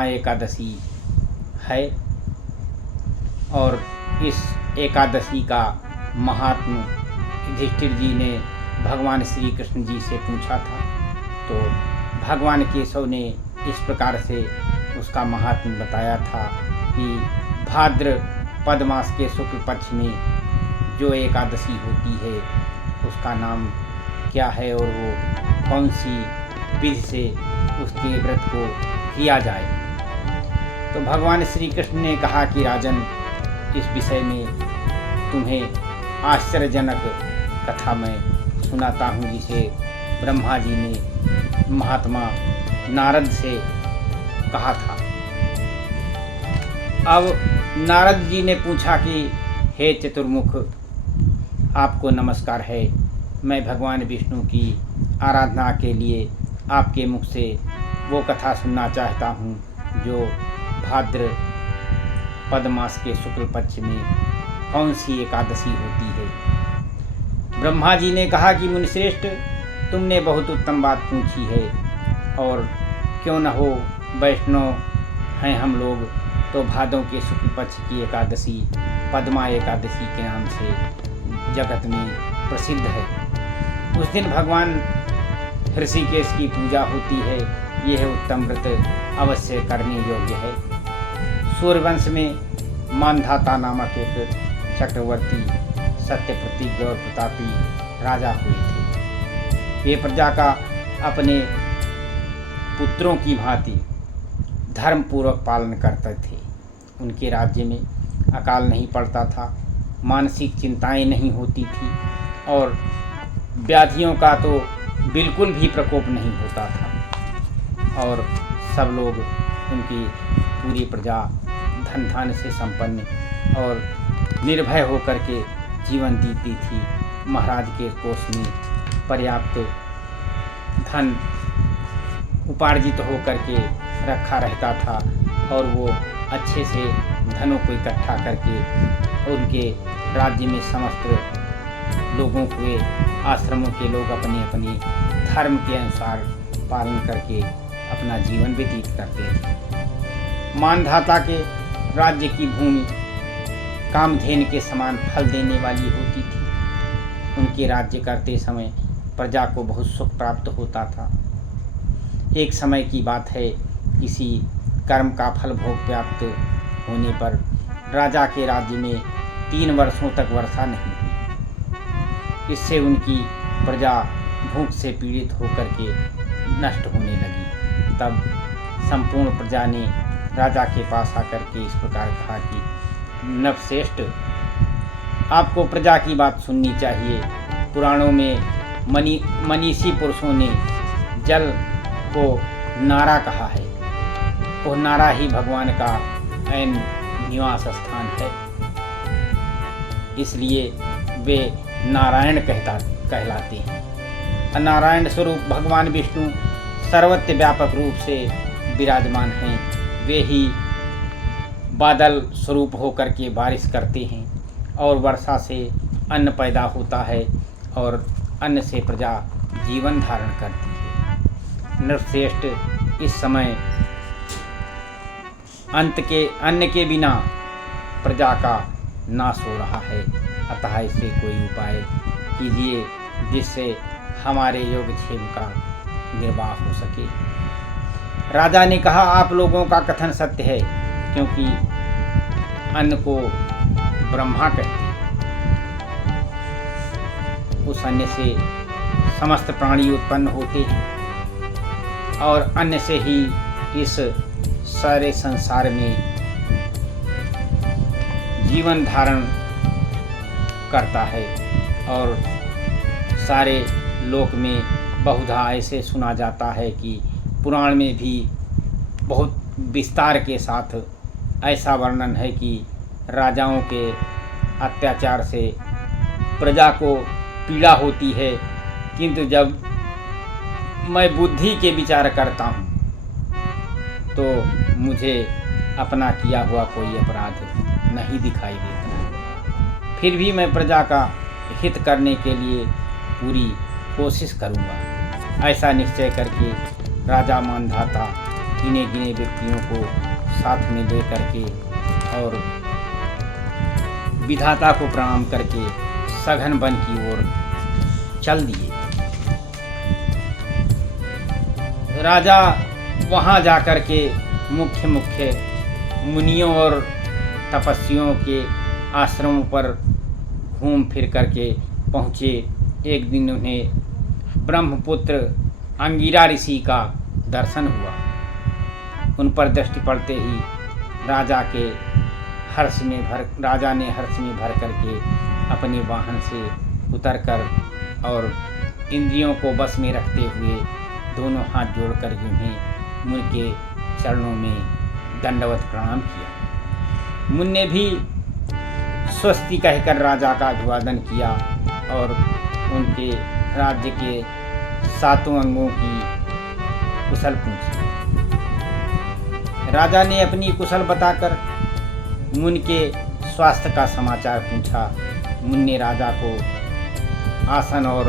एकादशी है और इस एकादशी का महात्म युधिष्ठिर जी ने भगवान श्री कृष्ण जी से पूछा था। तो भगवान केशव ने इस प्रकार से उसका महात्म बताया था कि भाद्र पद मास के शुक्ल पक्ष में जो एकादशी होती है उसका नाम क्या है और वो कौन सी विधि से उसके व्रत को किया जाए। तो भगवान श्री कृष्ण ने कहा कि राजन, इस विषय में तुम्हें आश्चर्यजनक कथा मैं सुनाता हूँ, जिसे ब्रह्मा जी ने महात्मा नारद से कहा था। अब नारद जी ने पूछा कि हे चतुर्मुख, आपको नमस्कार है। मैं भगवान विष्णु की आराधना के लिए आपके मुख से वो कथा सुनना चाहता हूँ जो भाद्र पद मास के शुक्ल पक्ष में कौन सी एकादशी होती है। ब्रह्मा जी ने कहा कि मुनिश्रेष्ठ, तुमने बहुत उत्तम बात पूछी है और क्यों न हो, वैष्णव हैं हम लोग, तो भादों के शुक्ल पक्ष की एकादशी पद्मा एकादशी के नाम से जगत में प्रसिद्ध है। उस दिन भगवान ऋषिकेश की पूजा होती है। यह उत्तम व्रत अवश्य करने योग्य है। सूर्यवंश में मानधाता नामक एक चक्रवर्ती सत्यप्रतिज्ञ और प्रतापी राजा हुए थे। वे प्रजा का अपने पुत्रों की भांति धर्मपूर्वक पालन करते थे। उनके राज्य में अकाल नहीं पड़ता था, मानसिक चिंताएं नहीं होती थी और व्याधियों का तो बिल्कुल भी प्रकोप नहीं होता था और सब लोग, उनकी पूरी प्रजा धन धान्य से संपन्न और निर्भय होकर के जीवन जीती थी। महाराज के कोष में पर्याप्त धन उपार्जित होकर के रखा रहता था और वो अच्छे से धनों को इकट्ठा करके उनके राज्य में समस्त लोगों के, आश्रमों के लोग अपने अपने धर्म के अनुसार पालन करके अपना जीवन व्यतीत करते थे। मानधाता के राज्य की भूमि कामधेनु के समान फल देने वाली होती थी। उनके राज्य करते समय प्रजा को बहुत सुख प्राप्त होता था। एक समय की बात है, किसी कर्म का फल भोग प्राप्त होने पर राजा के राज्य में 3 वर्षों तक वर्षा नहीं हुई। इससे उनकी प्रजा भूख से पीड़ित होकर के नष्ट होने लगी। तब संपूर्ण प्रजा ने राजा के पास आकर के इस प्रकार कहा कि नवश्रेष्ठ, आपको प्रजा की बात सुननी चाहिए। पुराणों में मनीषी पुरुषों ने जल को नारा कहा है। वो नारा ही भगवान का ऐन निवास स्थान है, इसलिए वे नारायण कहलाते हैं। नारायण स्वरूप भगवान विष्णु सर्वत्र व्यापक रूप से विराजमान हैं। वे ही बादल स्वरूप होकर के बारिश करते हैं और वर्षा से अन्न पैदा होता है और अन्न से प्रजा जीवन धारण करती है। नरश्रेष्ठ, इस समय अन्न के बिना प्रजा का नाश हो रहा है, अतः इससे कोई उपाय कीजिए जिससे हमारे योगक्षेम का निर्वाह हो सके। राजा ने कहा, आप लोगों का कथन सत्य है, क्योंकि अन्न को ब्रह्मा कहते हैं। उस अन्न से समस्त प्राणी उत्पन्न होते हैं और अन्न से ही इस सारे संसार में जीवन धारण करता है। और सारे लोक में बहुधा ऐसे सुना जाता है कि पुराण में भी बहुत विस्तार के साथ ऐसा वर्णन है कि राजाओं के अत्याचार से प्रजा को पीड़ा होती है, किंतु जब मैं बुद्धि के विचार करता हूँ तो मुझे अपना किया हुआ कोई अपराध नहीं दिखाई देता। फिर भी मैं प्रजा का हित करने के लिए पूरी कोशिश करूँगा। ऐसा निश्चय करके राजा मानधाता गिने गिने व्यक्तियों को साथ में ले करके और विधाता को प्रणाम करके सघन वन की ओर चल दिए। राजा वहाँ जाकर के मुख्य मुख्य मुनियों और तपस्वियों के आश्रमों पर घूम फिर करके पहुँचे। एक दिन उन्हें ब्रह्मपुत्र अंगिरा ऋषि का दर्शन हुआ। उन पर दृष्टि पड़ते ही राजा ने हर्ष में भर करके अपने वाहन से उतरकर और इंद्रियों को बस में रखते हुए दोनों हाथ जोड़कर उन्हें मुनि के चरणों में दंडवत प्रणाम किया। मुनि ने भी स्वस्ति कहकर राजा का अभिवादन किया और उनके राज्य के 7 अंगों की कुशल पूछी। राजा ने अपनी कुशल बताकर मुनि के स्वास्थ्य का समाचार पूछा। मुनि ने राजा को आसन और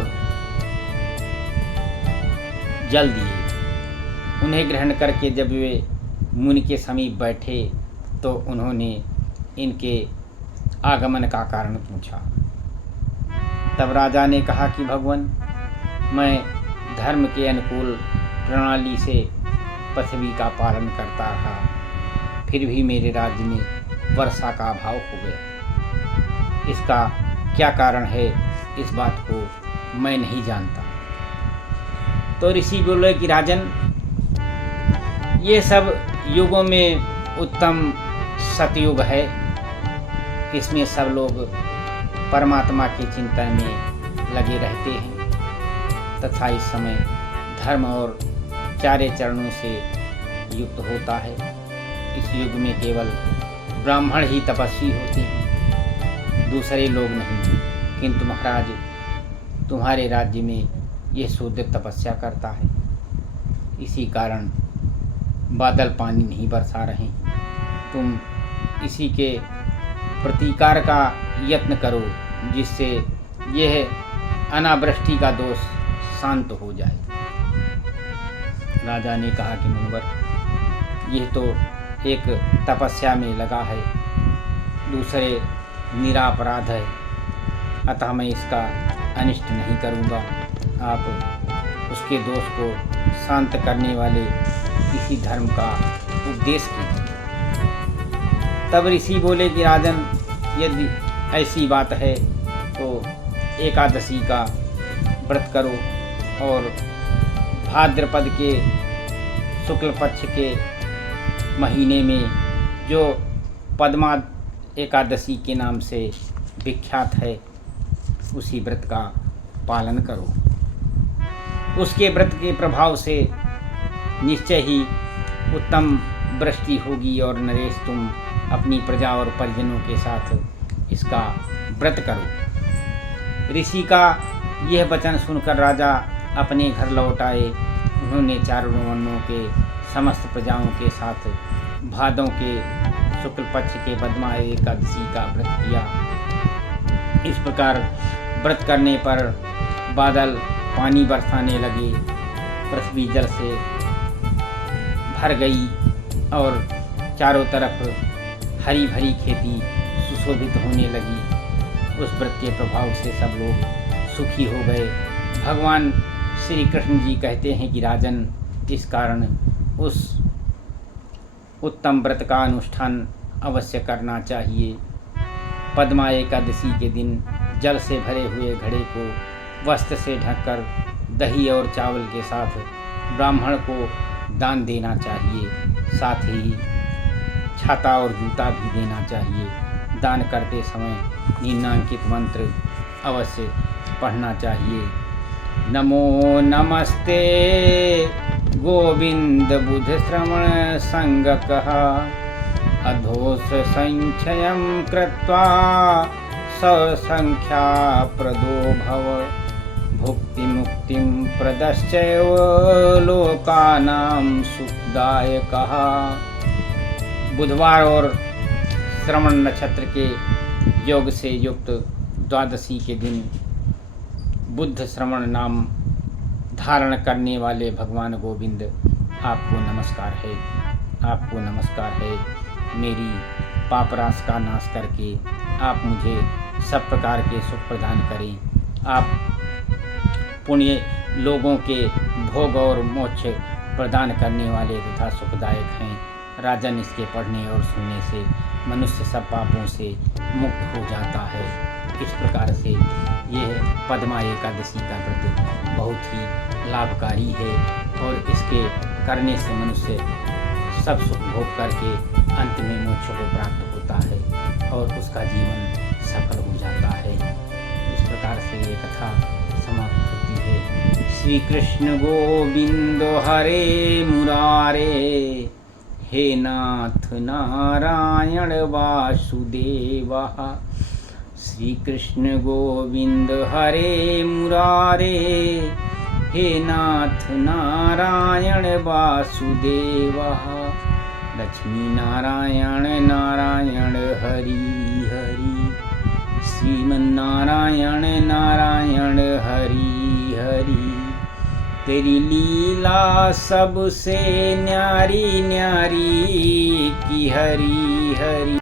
जल दिए। उन्हें ग्रहण करके जब वे मुनि के समीप बैठे तो उन्होंने इनके आगमन का कारण पूछा। तब राजा ने कहा कि भगवान, मैं धर्म के अनुकूल प्रणाली से पृथ्वी का पालन करता रहा, फिर भी मेरे राज्य में वर्षा का अभाव हो गया। इसका क्या कारण है, इस बात को मैं नहीं जानता। तो ऋषि बोले कि राजन, ये सब युगों में उत्तम सतयुग है। इसमें सब लोग परमात्मा के चिंतन में लगे रहते हैं तथा इस समय धर्म और चारे चरणों से युक्त होता है। इस युग में केवल ब्राह्मण ही तपस्वी होते हैं, दूसरे लोग नहीं। किंतु महाराज, तुम्हारे राज्य में यह शूद्र तपस्या करता है, इसी कारण बादल पानी नहीं बरसा रहे। तुम इसी के प्रतिकार का यत्न करो, जिससे यह अनावृष्टि का दोष शांत हो जाए। राजा ने कहा कि मुनिवर, यह तो एक तपस्या में लगा है, दूसरे निरापराध है, अतः मैं इसका अनिष्ट नहीं करूँगा। आप उसके दोष को शांत करने वाले किसी धर्म का उपदेश कीजिए। तब ऋषि बोले कि राजन, यदि ऐसी बात है तो एकादशी का व्रत करो और भाद्रपद के शुक्ल पक्ष के महीने में जो पद्मा एकादशी के नाम से विख्यात है, उसी व्रत का पालन करो। उसके व्रत के प्रभाव से निश्चय ही उत्तम वृष्टि होगी और नरेश, तुम अपनी प्रजा और परिजनों के साथ इसका व्रत करो। ऋषि का यह वचन सुनकर राजा अपने घर लौट आए। उन्होंने चारों वर्णों के समस्त प्रजाओं के साथ भादों के शुक्ल पक्ष के पद्मा एकादशी का व्रत किया। इस प्रकार व्रत करने पर बादल पानी बरसाने लगे, पृथ्वी जल से भर गई और चारों तरफ हरी भरी खेती सुशोभित होने लगी। उस व्रत के प्रभाव से सब लोग सुखी हो गए। भगवान श्री कृष्ण जी कहते हैं कि राजन, इस कारण उस उत्तम व्रत का अनुष्ठान अवश्य करना चाहिए। पद्मा एकादशी के दिन जल से भरे हुए घड़े को वस्त्र से ढककर दही और चावल के साथ ब्राह्मण को दान देना चाहिए। साथ ही छाता और जूता भी देना चाहिए। दान करते समय निम्नांकित मंत्र अवश्य पढ़ना चाहिए। नमो नमस्ते गोविंद बुध श्रवण संगकः अधोष संख्ययं कृत्वा ससंख्या प्रदो भव भुक्ति मुक्तिं प्रदश्चैव लोकानां सुखदायकः। बुधवार और श्रवण नक्षत्र के योग से युक्त द्वादशी के दिन बुद्ध श्रवण नाम धारण करने वाले भगवान गोविंद आपको नमस्कार है, आपको नमस्कार है। मेरी पाप राशि का नाश करके आप मुझे सब प्रकार के सुख प्रदान करें। आप पुण्य लोगों के भोग और मोक्ष प्रदान करने वाले तथा सुखदायक हैं। राजन, इसके पढ़ने और सुनने से मनुष्य सब पापों से मुक्त हो जाता है। इस प्रकार से यह पद्मा एकादशी का व्रत बहुत ही लाभकारी है और इसके करने से मनुष्य सब सुख भोग करके अंत में मोक्ष को प्राप्त होता है और उसका जीवन सफल हो जाता है। इस प्रकार से ये कथा समाप्त होती है। श्री कृष्ण गोविंद हरे मुरारे, हे नाथ नारायण वासुदेवा। श्री कृष्ण गोविंद हरे मुरारे, हे नाथ नारायण वासुदेवा। लक्ष्मी नारायण नारायण हरि हरि, श्रीमन्नारायण नारायण हरि हरि। तेरी लीला सबसे न्यारी न्यारी की हरि हरि।